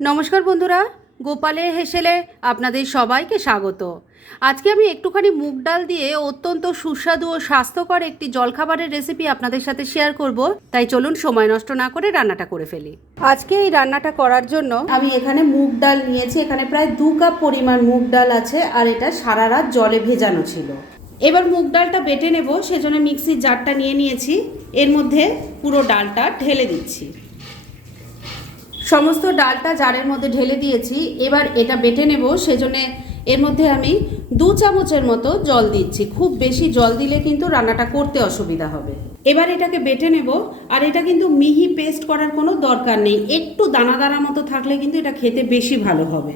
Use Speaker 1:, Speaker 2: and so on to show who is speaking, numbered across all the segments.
Speaker 1: নমস্কার বন্ধুরা, গোপালে হেসেলে আপনাদের সবাইকে স্বাগত। আজকে আমি একটুখানি মুগ ডাল দিয়ে অত্যন্ত সুস্বাদু ও স্বাস্থ্যকর একটি জলখাবারের রেসিপি আপনাদের সাথে শেয়ার করব। তাই চলুন সময় নষ্ট না করে রান্নাটা করে ফেলি। আজকে এই রান্নাটা করার জন্য আমি এখানে মুগ ডাল নিয়েছি। এখানে প্রায় দু কাপ পরিমাণ মুগ ডাল আছে আর এটা সারা রাত জলে ভেজানো ছিল। এবার মুগ ডালটা বেটে নেব, সেজন্য মিক্সির জারটা নিয়ে নিয়েছি। এর মধ্যে পুরো ডালটা ঢেলে দিচ্ছি। সমস্ত ডালটা জারের মধ্যে ঢেলে দিয়েছি। এবার এটা বেটে নেব, সেজন্য এর মধ্যে আমি দু চামচের মতো জল দিচ্ছি। খুব বেশি জল দিলে কিন্তু রান্নাটা করতে অসুবিধা হবে। এবার এটাকে বেটে নেব, আর এটা কিন্তু মিহি পেস্ট করার কোনো দরকার নেই। একটু দানা দানা মতো থাকলে কিন্তু এটা খেতে বেশি ভালো হবে।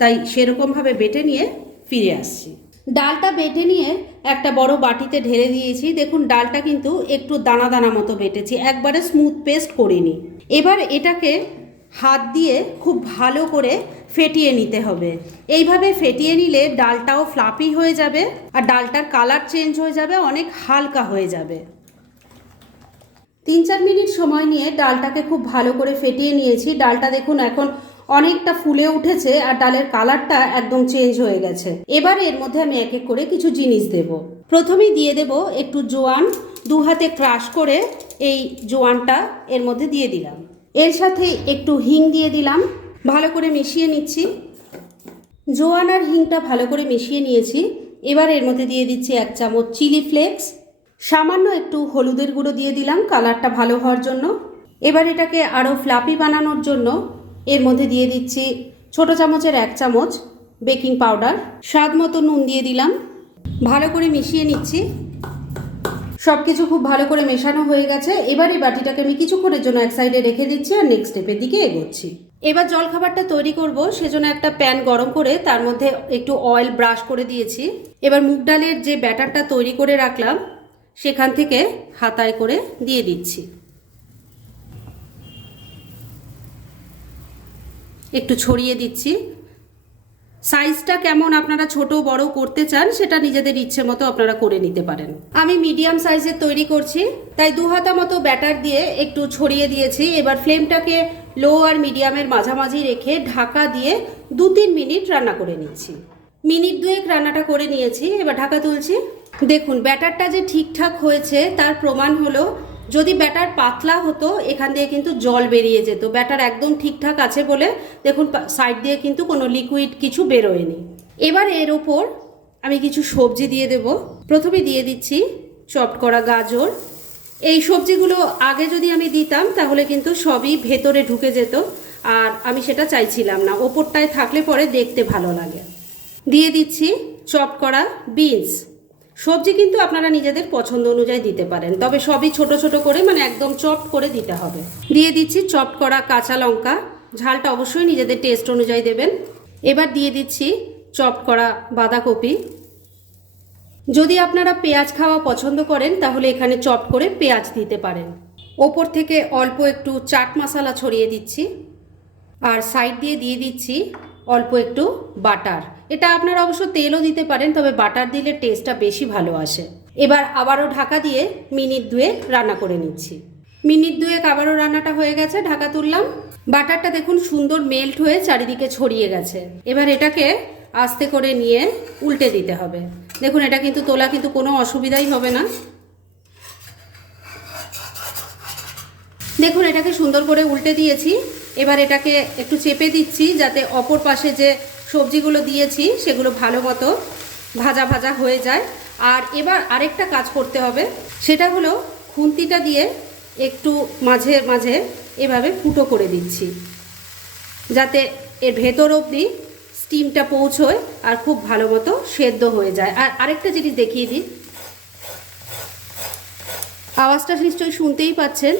Speaker 1: তাই সেরকমভাবে বেটে নিয়ে ফিরে আসছি। ডালটা বেটে নিয়ে একটা বড় বাটিতে ঢেলে দিয়েছি। দেখুন, ডালটা কিন্তু একটু দানা দানা মতো বেটেছি। একবারে স্মুথ পেস্ট করিনি। এবার এটাকে হাত দিয়ে খুব ভালো করে ফেটিয়ে নিতে হবে। এইভাবে ফেটিয়ে নিলে ডালটাও ফ্লাপি হয়ে যাবে আর ডালটার কালার চেঞ্জ হয়ে যাবে, অনেক হালকা হয়ে যাবে। তিন চার মিনিট সময় নিয়ে ডালটাকে খুব ভালো করে ফেটিয়ে নিয়েছি। ডালটা দেখুন এখন অনেকটা ফুলে উঠেছে আর ডালের কালারটা একদম চেঞ্জ হয়ে গেছে। এবার এর মধ্যে আমি এক এক করে কিছু জিনিস দেব। প্রথমেই দিয়ে দেব একটু জোয়ান। দু হাতে ক্রাশ করে এই জোয়ানটা এর মধ্যে দিয়ে দিলাম। এর সাথে একটু হিং দিয়ে দিলাম। ভালো করে মিশিয়ে নিচ্ছি। জোয়ান আর হিংটা ভালো করে মিশিয়ে নিয়েছি। এবার এর মধ্যে দিয়ে দিচ্ছি এক চামচ চিলি ফ্লেক্স। সামান্য একটু হলুদের গুঁড়ো দিয়ে দিলাম কালারটা ভালো হওয়ার জন্য। এবার এটাকে আরও ফ্লাপি বানানোর জন্য এর মধ্যে দিয়ে দিচ্ছি ছোট চামচের এক চামচ বেকিং পাউডার। স্বাদ মতো নুন দিয়ে দিলাম। ভালো করে মিশিয়ে নিচ্ছি। সব কিছু খুব ভালো করে মেশানো হয়ে গেছে। এবার এই বাটিটাকে আমি কিছুক্ষণের জন্য এক সাইডে রেখে দিচ্ছি আর নেক্সট স্টেপের দিকে এগোচ্ছি। এবার জলখাবারটা তৈরি করব, সেজন্য একটা প্যান গরম করে তার মধ্যে একটু অয়েল ব্রাশ করে দিয়েছি। এবার মুগ ডালের যে ব্যাটারটা তৈরি করে রাখলাম, সেখান থেকে হাতায় করে দিয়ে দিচ্ছি। একটু ছড়িয়ে দিচ্ছি। সাইজটা কেমন আপনারা ছোট বড় করতে চান, সেটা নিজেদের ইচ্ছে মতো আপনারা করে নিতে পারেন। আমি মিডিয়াম সাইজের তৈরি করছি, তাই দু হাতা মতো ব্যাটার দিয়ে একটু ছড়িয়ে দিয়েছি। এবার ফ্লেমটাকে লো আর মিডিয়ামের মাঝামাঝি রেখে ঢাকা দিয়ে দু তিন মিনিট রান্না করে নিচ্ছি। মিনিট দুয়েক রান্নাটা করে নিয়েছি, এবার ঢাকা তুলছি। দেখুন, ব্যাটারটা যে ঠিকঠাক হয়েছে, তার প্রমাণ হলো যদি ব্যাটার পাতলা হতো, এখান দিয়ে কিন্তু জল বেরিয়ে যেত। ব্যাটার একদম ঠিকঠাক আছে বলে দেখুন সাইড দিয়ে কিন্তু কোনো লিকুইড কিছু বেরোয়নি। এবার এর ওপর আমি কিছু সবজি দিয়ে দেব। প্রথমে দিয়ে দিচ্ছি চপড করা গাজর। এই সবজিগুলো আগে যদি আমি দিতাম, তাহলে কিন্তু সবই ভেতরে ঢুকে যেত। আর আমি সেটা চাইছিলাম না। ওপরটায় থাকলে পরে দেখতে ভালো লাগে। দিয়ে দিচ্ছি চপ করা বিনস সবজি কিন্তু আপনারা নিজেদের পছন্দ অনুযায়ী দিতে পারেন। তবে সবই ছোট ছোট করে মানে একদম চপ করে দিতে হবে। দিয়ে দিচ্ছি চপ করা কাঁচা লঙ্কা। ঝালটা অবশ্যই নিজেদের টেস্ট অনুযায়ী দেবেন। এবার দিয়ে দিচ্ছি চপ করা বাঁধাকপি। যদি আপনারা পেঁয়াজ খাওয়া পছন্দ করেন, তাহলে এখানে চপ করে পেঁয়াজ দিতে পারেন। ওপর থেকে অল্প একটু চাট মশলা ছড়িয়ে দিচ্ছি। আর সাইড দিয়ে দিয়ে দিচ্ছি অল্প একটু বাটার। এটা আপনারা অবশ্য তেলও দিতে পারেন, তবে বাটার দিলে টেস্টটা বেশি ভালো আসে। এবার আবারও ঢাকা দিয়ে মিনিট দুয়েক রান্না করে নিচ্ছি। মিনিট দুয়েক আবারও রান্নাটা হয়ে গেছে, ঢাকা তুললাম। বাটারটা দেখুন সুন্দর মেল্ট হয়ে চারিদিকে ছড়িয়ে গেছে। এবার এটাকে আস্তে করে নিয়ে উল্টে দিতে হবে। দেখুন, এটা কিন্তু তোলা কিন্তু কোনো অসুবিধাই হবে না। দেখুন, এটাকে সুন্দর করে উল্টে দিয়েছি। এবার এটাকে একটু চেপে দিচ্ছি যাতে অপর পাশে যে সবজিগুলো দিয়েছি, সেগুলো ভালো মতো ভাজা ভাজা হয়ে যায়। আর এবার আরেকটা কাজ করতে হবে, সেটা হলো খুন্তিটা দিয়ে একটু মাঝে মাঝে এভাবে ফুটো করে দিচ্ছি। যাতে এর ভেতর অবধি স্টিমটা পৌঁছয় আর খুব ভালো মতো সেদ্ধ হয়ে যায়। আর আরেকটা জিনিস দেখিয়ে দিই। আওয়াজটা নিশ্চয়ই শুনতেই পাচ্ছেন।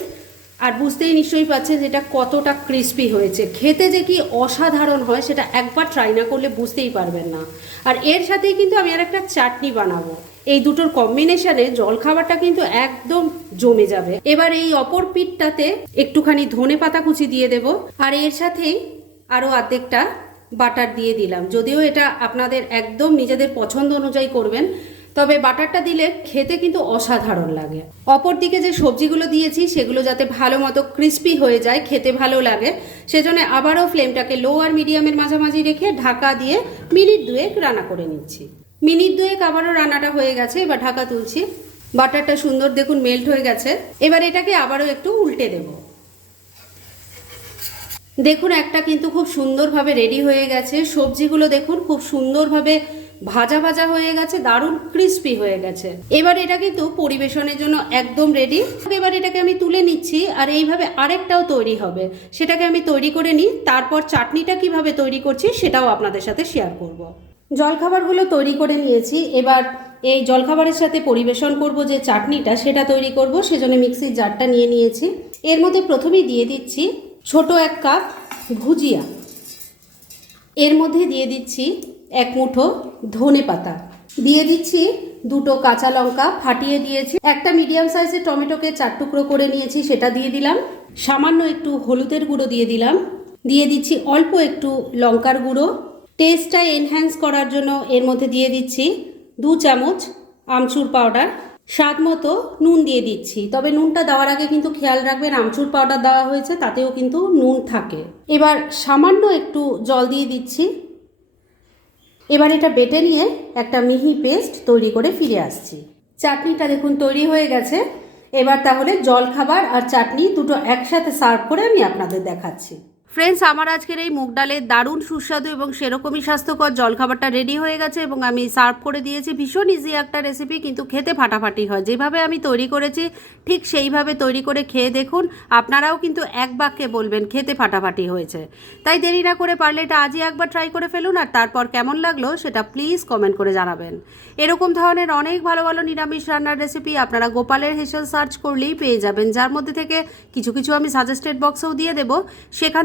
Speaker 1: আর বুঝতেই নিশ্চয়ই পাচ্ছেন যেটা কতটা ক্রিস্পি হয়েছে। খেতে যে কি অসাধারণ হয়, সেটা একবার ট্রাই না করলে বুঝতেই পারবেন না। আর এর সাথেই কিন্তু আমি আর একটা চাটনি বানাবো। এই দুটোর কম্বিনেশনে জলখাবারটা কিন্তু একদম জমে যাবে। এবার এই অপর পিঠটাতে একটুখানি ধনে পাতা কুচি দিয়ে দেব। আর এর সাথেই আরও অর্ধেকটা বাটার দিয়ে দিলাম। যদিও এটা আপনাদের একদম নিজেদের পছন্দ অনুযায়ী করবেন তবে বাটারটা দিলে খেতে কিন্তু অসাধারণ লাগে। অপর দিকে যে সবজিগুলো দিয়েছি, সেগুলো যাতে ভালো মতো ক্রিস্পি হয়ে যায়, খেতে ভালো লাগে, সেজন্য আবারও ফ্লেমটাকে লো আর মিডিয়ামের মাঝামাঝি রেখে ঢাকা দিয়ে মিনিট দুয়েক রান্না করে নিচ্ছি। মিনিট দুয়েক আবারও রান্নাটা হয়ে গেছে, এবার ঢাকা তুলছি। বাটারটা সুন্দর দেখুন মেল্ট হয়ে গেছে। এবার এটাকে আবারও একটু উল্টে দেবো। দেখুন, একটা কিন্তু খুব সুন্দরভাবে রেডি হয়ে গেছে। সবজিগুলো দেখুন, খুব সুন্দরভাবে ভাজা ভাজা হয়ে গেছে, দারুণ ক্রিস্পি হয়ে গেছে। এবার এটা কিন্তু পরিবেশনের জন্য একদম রেডি এবার এটাকে আমি তুলে নিচ্ছি আর এইভাবে আরেকটাও তৈরি হবে। সেটাকে আমি তৈরি করে নিই, তারপর চাটনিটা কীভাবে তৈরি করছি সেটাও আপনাদের সাথে শেয়ার করব। জলখাবারগুলো তৈরি করে নিয়েছি। এবার এই জলখাবারের সাথে পরিবেশন করব যে চাটনিটা, সেটা তৈরি করব, সেজন্য মিক্সির জারটা নিয়ে নিয়েছি। এর মধ্যে প্রথমেই দিয়ে দিচ্ছি ছোট এক কাপ ভুজিয়া। এর মধ্যে দিয়ে দিচ্ছি এক মুঠো ধনে পাতা। দিয়ে দিচ্ছি দুটো কাঁচা লঙ্কা, ফাটিয়ে দিয়েছি। একটা মিডিয়াম সাইজের টমেটোকে চার টুকরো করে নিয়েছি, সেটা দিয়ে দিলাম। সামান্য একটু হলুদের গুঁড়ো দিয়ে দিলাম। দিয়ে দিচ্ছি অল্প একটু লঙ্কার গুঁড়ো। টেস্টটা এনহ্যান্স করার জন্য এর মধ্যে দিয়ে দিচ্ছি দু চামচ আমচুর পাউডার স্বাদ মতো নুন দিয়ে দিচ্ছি। তবে নুনটা দেওয়ার আগে কিন্তু খেয়াল রাখবেন, আমচুর পাউডার দেওয়া হয়েছে, তাতেও কিন্তু নুন থাকে। এবার সামান্য একটু জল দিয়ে দিচ্ছি। এবার এটা বেটে নিয়ে একটা মিহি পেস্ট তৈরি করে ফিরে আসছি। চাটনিটা দেখুন তৈরি হয়ে গেছে। এবার তাহলে জল খাবার আর চাটনি দুটো একসাথে সার্ভ করে আমি আপনাদের দেখাচ্ছি। ফ্রেন্ডস আমার আজকের এই মুগ ডালের দারুণ সুস্বাদু এবং সেরকমই স্বাস্থ্যকর জলখাবারটা রেডি হয়ে গেছে এবং আমি সার্ভ করে দিয়েছি। ভীষণ ইজি একটা রেসিপি কিন্তু খেতে ফাটাফাটি হয়। যেভাবে আমি তৈরি করেছি, ঠিক সেইভাবে তৈরি করে খেয়ে দেখুন, আপনারাও কিন্তু এক বাক্যে বলবেন, খেতে ফাটাফাটি হয়েছে। তাই দেরি না করে পারলে এটা আজই একবার ট্রাই করে ফেলুন আর তারপর কেমন লাগল সেটা প্লিজ কমেন্ট করে জানাবেন। এরকম ধরনের অনেক ভালো ভালো নিরামিষ রান্নার রেসিপি আপনারা গোপালের হেসেল সার্চ করলেই পেয়ে যাবেন, যার মধ্যে থেকে কিছু কিছু আমি সাজেস্টেড বক্সেও দিয়ে দেবো। সেখান